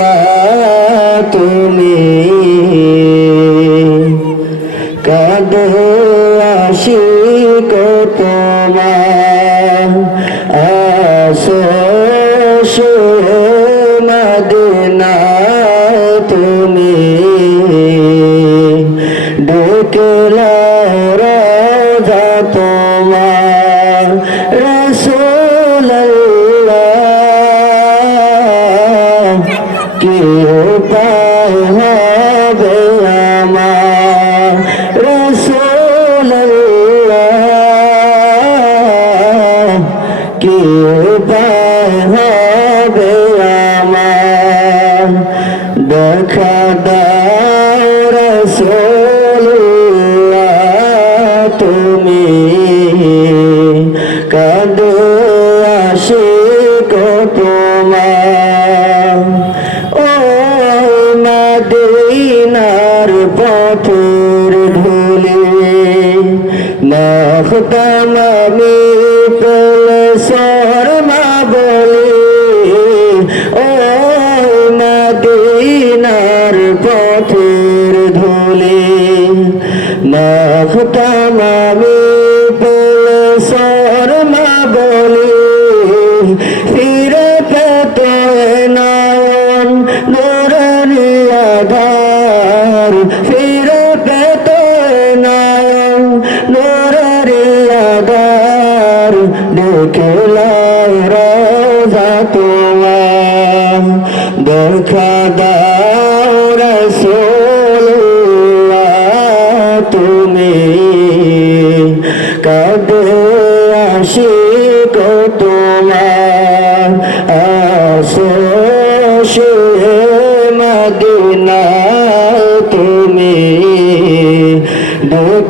দার তুমি কাদো আশিক তুমি। ডেকেলা উপায় হবে আমার রসুল্লাহ। কি উপায় হবে আমার? দেখা দাও তুমি মদিনার পথের ধুলি মাখতাম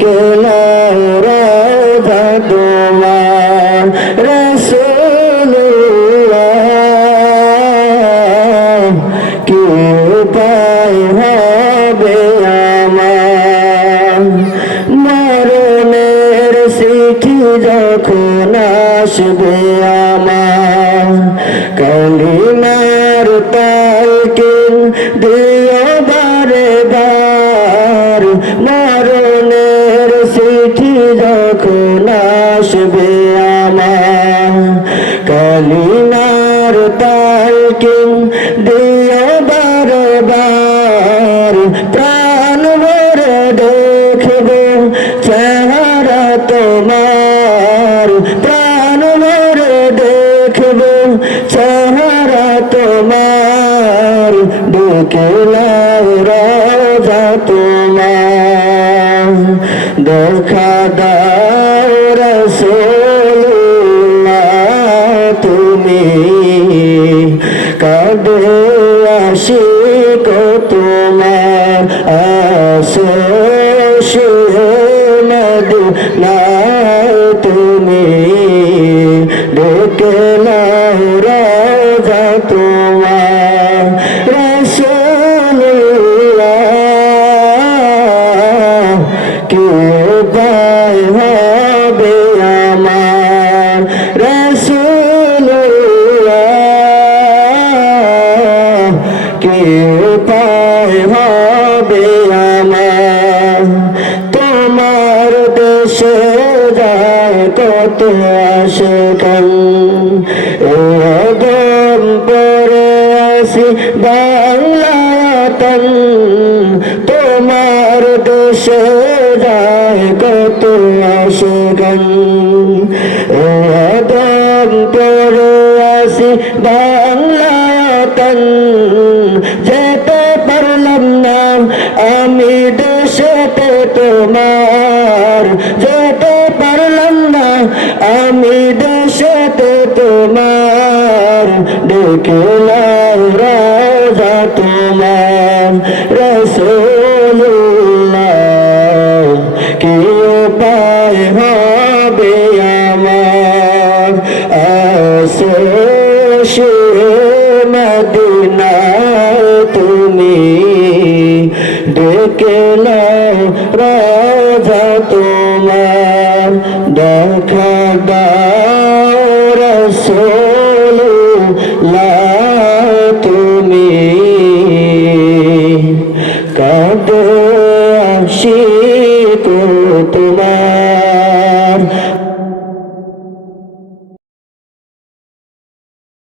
ডেকেলা কালিমার তালকিন দিও বারে বার প্রাণ ভরে দেখব চেহারা তোমার। প্রাণ ভরে দেখব চেহারা তোমার। ডেকেলাম রাজা তোমার। দেখা দাও। কাদে আশিক তোমার আসো মদিনা তুমি ডেকেলা রাজা তোমার রসুল্লাহ উপায় হবে আমার? তোমার দেশে যায় কত আশকান এগম পরে আসি বাংলাতন। তোমার দেশে যায় কত আশকান এগম পরে আসি বাংলাতন। দেশেতে তোমার, যেতে পারলাম না। আমি দেশেতে তোমার দেখলাম রাজা তোমার। রসুল্লাহ কি উপায় হবে আমার। আসে তোমার দেখা দাও রসল তুমি কত আশী